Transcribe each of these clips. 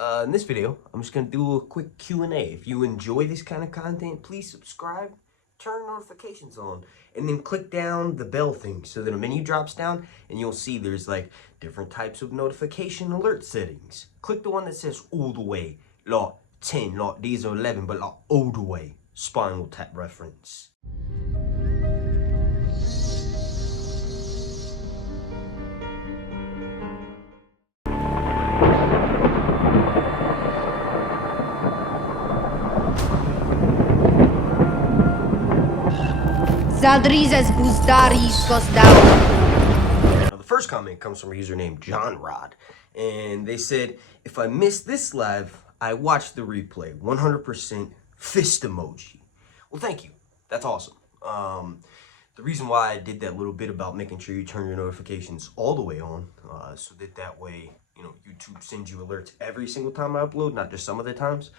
In this video, I'm just going to do a quick Q&A. If you enjoy this kind of content, please subscribe, turn notifications on, and then click down the bell thing so that a menu drops down and you'll see there's like different types of notification alert settings. Click the one that says all the way, lot 10, lot these are 11, but lot all the way, Spinal Tap reference. Now, the first comment comes from a user named John Rod, and they said, if I missed this live, I watched the replay, 100% fist emoji. Well, thank you. That's awesome. The reason why I did that little bit about making sure you turn your notifications all the way on, so that way, you know, YouTube sends you alerts every single time I upload, not just some of the times.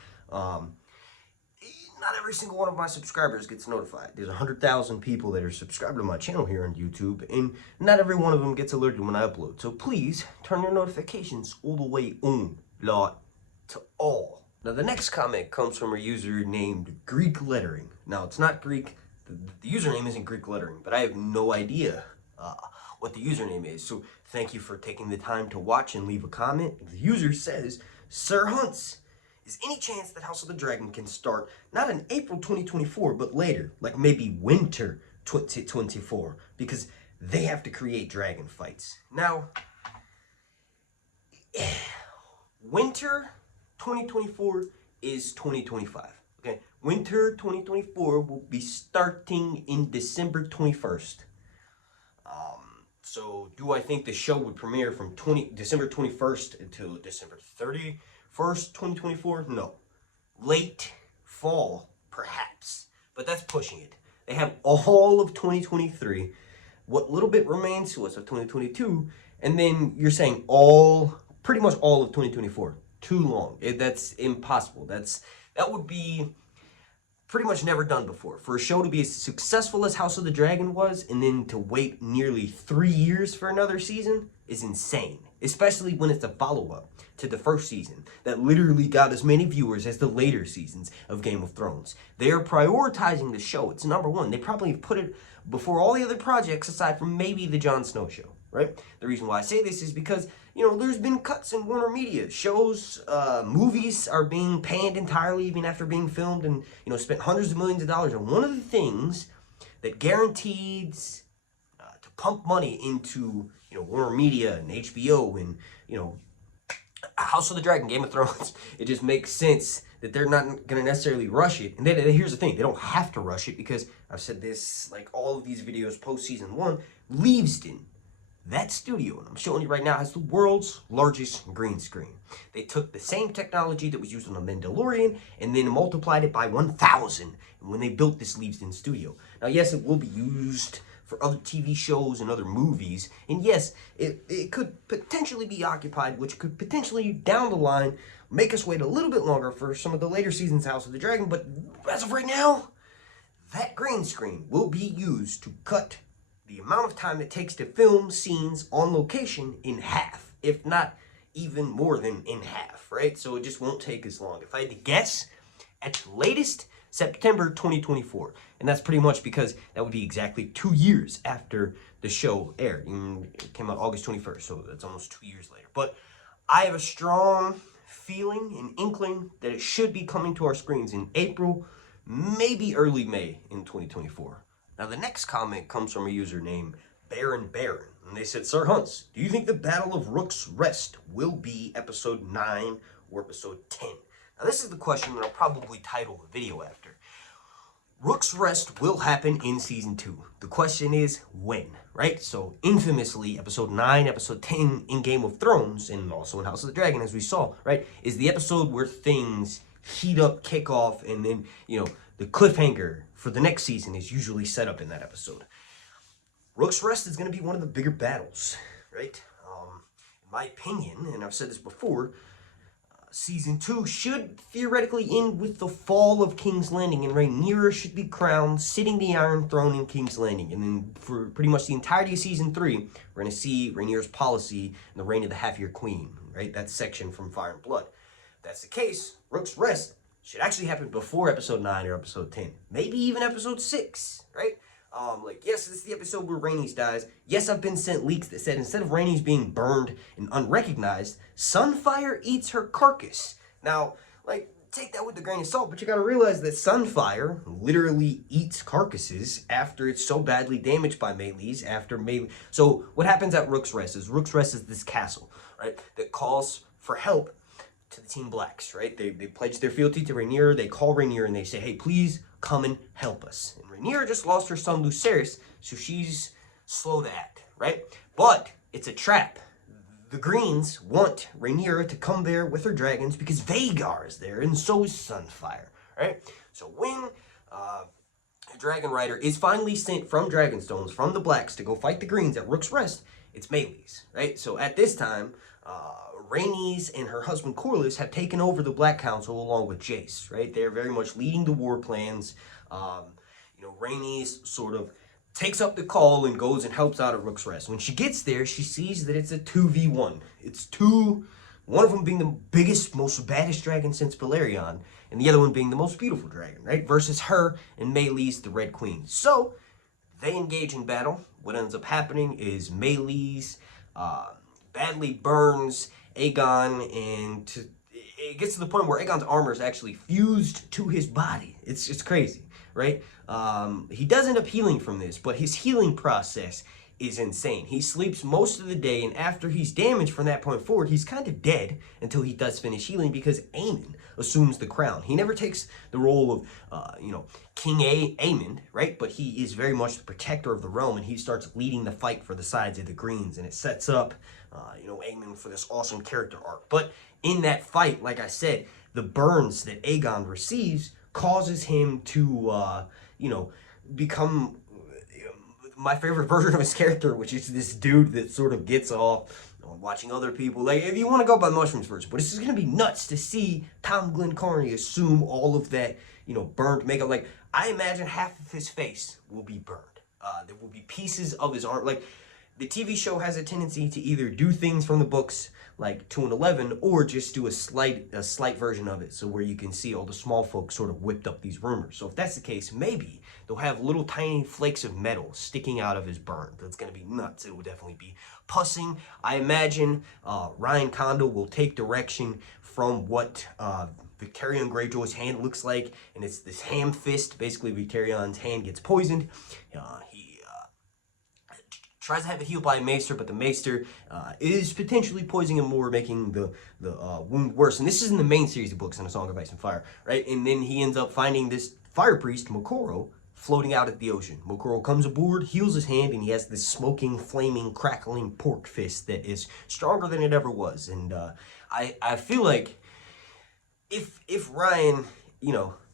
Not every single one of my subscribers gets notified. There's 100,000 people that are subscribed to my channel here on YouTube, and not every one of them gets alerted when I upload. So please turn your notifications all the way on, lot to all. Now the next comment comes from a user named Greek Lettering. Now it's not Greek, the username isn't Greek Lettering, but I have no idea what the username is. So thank you for taking the time to watch and leave a comment. The user says, Sir Hunts, is any chance that House of the Dragon can start not in April 2024, but later, like maybe winter 2024, because they have to create dragon fights. Now, winter 2024 is 2025, okay? Winter 2024 will be starting in December 21st. So do I think the show would premiere from December 21st until December 31st, 2024? No. Late fall, perhaps. But that's pushing it. They have all of 2023, what little bit remains to us of 2022, and then you're saying pretty much all of 2024. Too long. That's impossible. That would be pretty much never done before. For a show to be as successful as House of the Dragon was, and then to wait nearly 3 years for another season is insane. Especially when it's a follow-up to the first season that literally got as many viewers as the later seasons of Game of Thrones. They are prioritizing the show. It's number one. They probably put it before all the other projects aside from maybe the Jon Snow show, right? The reason why I say this is because, you know, there's been cuts in Warner Media. Shows, movies are being panned entirely even after being filmed and, you know, spent hundreds of millions of dollars. And one of the things that guaranteed to pump money into, you know, Warner Media and HBO and, you know, House of the Dragon, Game of Thrones, it just makes sense that they're not going to necessarily rush it. And then here's the thing, they don't have to rush it because I've said this, like all of these videos post season 1, Leavesden, that studio, and I'm showing you right now, has the world's largest green screen. They took the same technology that was used on The Mandalorian and then multiplied it by 1,000 when they built this Leavesden studio. Now, yes, it will be used for other TV shows and other movies, and yes, it could potentially be occupied, which could potentially, down the line, make us wait a little bit longer for some of the later seasons of House of the Dragon, but as of right now, that green screen will be used to cut the amount of time it takes to film scenes on location in half, if not even more than in half, right? So it just won't take as long. If I had to guess, at the latest, September 2024. And that's pretty much because that would be exactly 2 years after the show aired. It came out August 21st, so that's almost 2 years later. But I have a strong feeling and inkling that it should be coming to our screens in April, maybe early May in 2024. Now, the next comment comes from a user named Baron. And they said, Sir Hunts, do you think the Battle of Rook's Rest will be episode 9 or episode 10? Now, this is the question that I'll probably title the video after. Rook's Rest will happen in season 2. The question is when, right? So, infamously, episode 9, episode 10 in Game of Thrones, and also in House of the Dragon, as we saw, right, is the episode where things heat up, kick off, and then, you know, the cliffhanger for the next season is usually set up in that episode. Rook's Rest is going to be one of the bigger battles, right? In my opinion, and I've said this before, Season 2 should theoretically end with the fall of King's Landing, and Rhaenyra should be crowned, sitting the Iron Throne in King's Landing. And then for pretty much the entirety of Season 3, we're going to see Rhaenyra's policy and the reign of the Half-Year Queen, right? That section from Fire and Blood. If that's the case, Rook's Rest should actually happen before episode 9 or episode 10. Maybe even episode 6, right? Like, yes, this is the episode where Rhaenys dies. Yes, I've been sent leaks that said instead of Rhaenys being burned and unrecognized, Sunfire eats her carcass. Now, like, take that with a grain of salt, but you gotta realize that Sunfire literally eats carcasses after it's so badly damaged by melees, So what happens at Rook's Rest is this castle, right, that calls for help to the Team Blacks, right? They pledge their fealty to Rhaenyra. They call Rhaenyra and they say, hey, please come and help us. And Rhaenyra just lost her son Lucerys, so she's slow to act, right? But it's a trap. The Greens want Rhaenyra to come there with her dragons because Vhagar is there, and so is Sunfire, right? So when a dragon rider is finally sent from Dragonstones, from the Blacks, to go fight the Greens at Rook's Rest, it's melees, right? So at this time, Rhaenys and her husband Corlys have taken over the Black Council along with Jace, right? They're very much leading the war plans. Rhaenys sort of takes up the call and goes and helps out at Rook's Rest. When she gets there, she sees that it's a 2v1. It's one of them being the biggest, most baddest dragon since Balerion, and the other one being the most beautiful dragon, right? Versus her and Meleys, the Red Queen. So, they engage in battle. What ends up happening is Meleys badly burns Aegon, and it gets to the point where Aegon's armor is actually fused to his body. It's just crazy, right? He does end up healing from this, but his healing process is insane. He sleeps most of the day, and after he's damaged from that point forward, he's kind of dead until he does finish healing because Aemon assumes the crown. He never takes the role of, King Aemon, right? But he is very much the protector of the realm, and he starts leading the fight for the sides of the Greens, and it sets up, Aemon for this awesome character arc. But in that fight, like I said, the burns that Aegon receives causes him to, become my favorite version of his character, which is this dude that sort of gets off watching other people. Like, if you want to go by mushrooms first, but this is going to be nuts to see Tom Glencairn assume all of that, burnt makeup. Like, I imagine half of his face will be burned. There will be pieces of his arm. Like, the TV show has a tendency to either do things from the books, like 2 and 11, or just do a slight version of it, so where you can see all the small folks sort of whipped up these rumors. So if that's the case, maybe they'll have little tiny flakes of metal sticking out of his burn. That's going to be nuts. It will definitely be pussing. I imagine Ryan Condal will take direction from what Victarion Greyjoy's hand looks like, and it's this ham fist. Basically, Victarion's hand gets poisoned. He tries to have it healed by a maester, but the maester is potentially poisoning him more, making the wound worse. And this is in the main series of books in A Song of Ice and Fire, right? And then he ends up finding this fire priest, Moqorro, floating out at the ocean. Moqorro comes aboard, heals his hand, and he has this smoking, flaming, crackling pork fist that is stronger than it ever was. And I feel like if Ryan,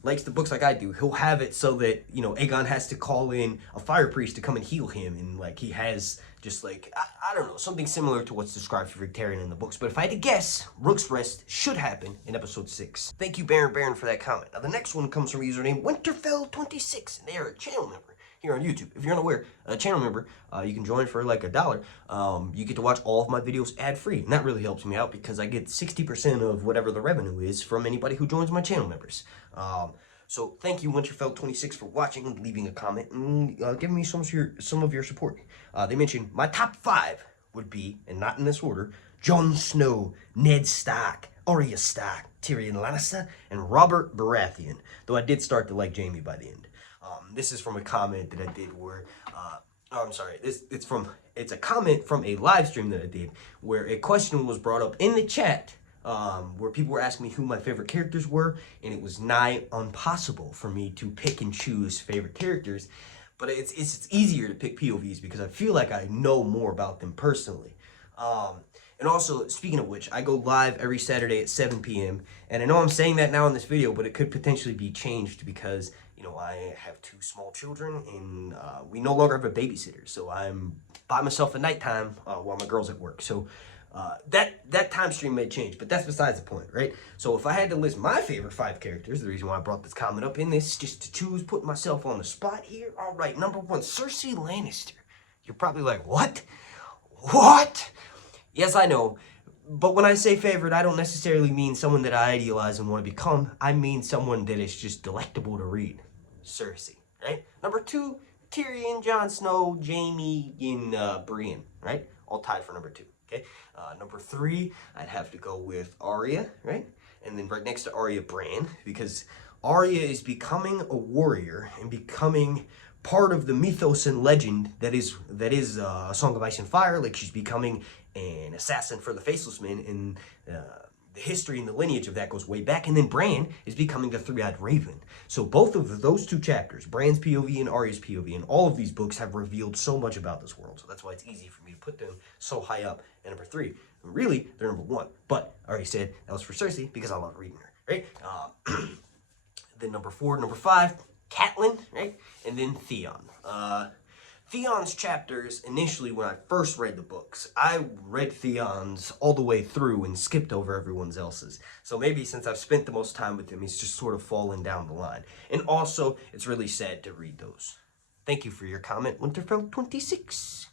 likes the books like I do, he'll have it so that, Aegon has to call in a fire priest to come and heal him, and like he has just like, I don't know, something similar to what's described for Victarion in the books. But if I had to guess, Rook's Rest should happen in episode 6. Thank you, Baron, for that comment. Now the next one comes from a username Winterfell26, and they are a channel member here on YouTube. If you're unaware, a channel member, you can join for like $1. You get to watch all of my videos ad-free, and that really helps me out because I get 60% of whatever the revenue is from anybody who joins my channel members. So thank you, Winterfell26, for watching and leaving a comment and giving me some of your support. They mentioned my top 5 would be, and not in this order, Jon Snow, Ned Stark, Arya Stark, Tyrion Lannister, and Robert Baratheon. Though I did start to like Jaime by the end. This is from a comment that I did where, it's a comment from a live stream that I did where a question was brought up in the chat where people were asking me who my favorite characters were, and it was nigh impossible for me to pick and choose favorite characters. But it's easier to pick POVs because I feel like I know more about them personally. And also, speaking of which, I go live every Saturday at 7 p.m. And I know I'm saying that now in this video, but it could potentially be changed because, I have 2 small children, and we no longer have a babysitter. So I'm by myself at nighttime while my girl's at work. So that time stream may change, but that's besides the point, right? So if I had to list my favorite 5 characters, the reason why I brought this comment up in this, just to choose, putting myself on the spot here. All right, number 1, Cersei Lannister. You're probably like, what? What? Yes, I know. But when I say favorite, I don't necessarily mean someone that I idealize and want to become. I mean someone that is just delectable to read. Cersei, right? Number 2, Tyrion, Jon Snow, Jaime, and Breanne, right? All tied for number 2, okay? Number 3, I'd have to go with Arya, right? And then right next to Arya, Breanne, because Arya is becoming a warrior and becoming part of the mythos and legend that is A Song of Ice and Fire. Like, she's becoming an assassin for the Faceless Men, and the history and the lineage of that goes way back. And then Breanne is becoming the Three-Eyed Raven. So both of those 2 chapters, Bran's POV and Arya's POV, and all of these books have revealed so much about this world. So that's why it's easy for me to put them so high up at number 3. And really, they're number 1. But I already said that was for Cersei because I love reading her, right? Then number 4, number 5, Catelyn, right? And then Theon. Theon's chapters, initially when I first read the books, I read Theon's all the way through and skipped over everyone else's. So maybe since I've spent the most time with him, he's just sort of fallen down the line. And also, it's really sad to read those. Thank you for your comment, Winterfell26.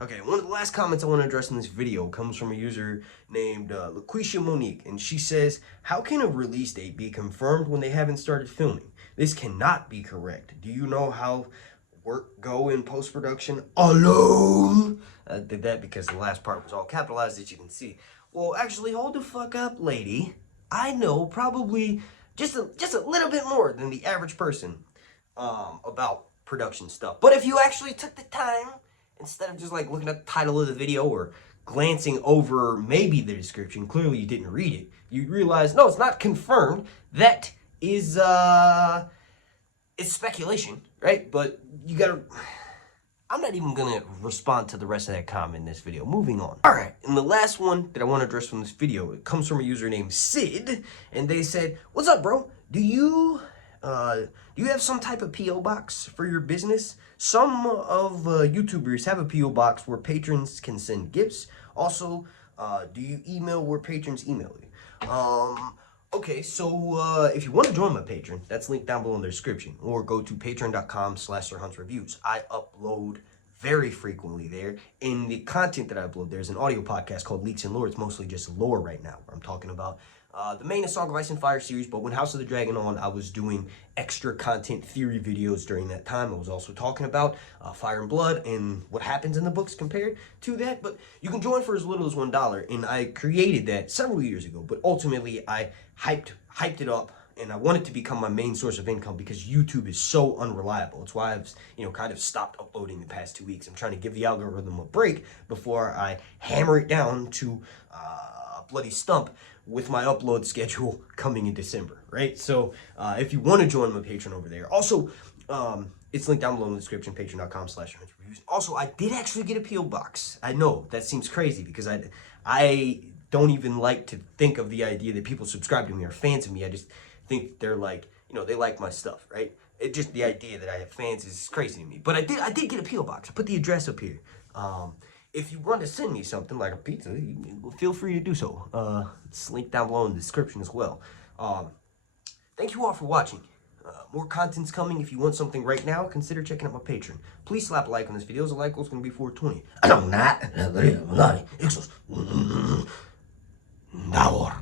Okay, one of the last comments I want to address in this video comes from a user named LaQuisha Monique, and she says, how can a release date be confirmed when they haven't started filming? This cannot be correct. Do you know how work go in post-production alone? I did that because the last part was all capitalized, as you can see. Well, actually, hold the fuck up, lady. I know probably just a little bit more than the average person about production stuff. But if you actually took the time, instead of just like looking at the title of the video or glancing over maybe the description, clearly you didn't read it, you realize, no, it's not confirmed. That is, it's speculation, right? But you gotta, I'm not even gonna respond to the rest of that comment in this video. Moving on. All right, and the last one that I want to address from this video, it comes from a user named Sid, and they said, what's up, bro? Do you have some type of P.O. box for your business? Some of YouTubers have a P.O. box where patrons can send gifts. Also, do you email where patrons email you? Okay, so if you want to join my Patreon, that's linked down below in the description. Or go to patreon.com/SirHuntsReviews. I upload very frequently there. In the content that I upload, there's an audio podcast called Leaks and Lore. It's mostly just lore right now, where I'm talking about the main A Song of Ice and Fire series, but when House of the Dragon on, I was doing extra content theory videos during that time. I was also talking about Fire and Blood and what happens in the books compared to that. But you can join for as little as $1, and I created that several years ago. But ultimately, I hyped it up, and I want it to become my main source of income because YouTube is so unreliable. It's why I've kind of stopped uploading the past 2 weeks. I'm trying to give the algorithm a break before I hammer it down to a bloody stump with my upload schedule coming in December, right? So if you want to join my Patreon over there, also it's linked down below in the description, patreon.com/reviews. Also, I did actually get a P.O. box. I know that seems crazy because I don't even like to think of the idea that people subscribe to me or fans of me. I just think they're like, they like my stuff, right? It just, the idea that I have fans is crazy to me. But I did get a P.O. box. I put the address up here. If you want to send me something like a pizza, feel free to do so. It's linked down below in the description as well. Thank you all for watching. More content's coming. If you want something right now, consider checking out my Patreon. Please slap a like on this video. The like goal is going to be 420. I don't know.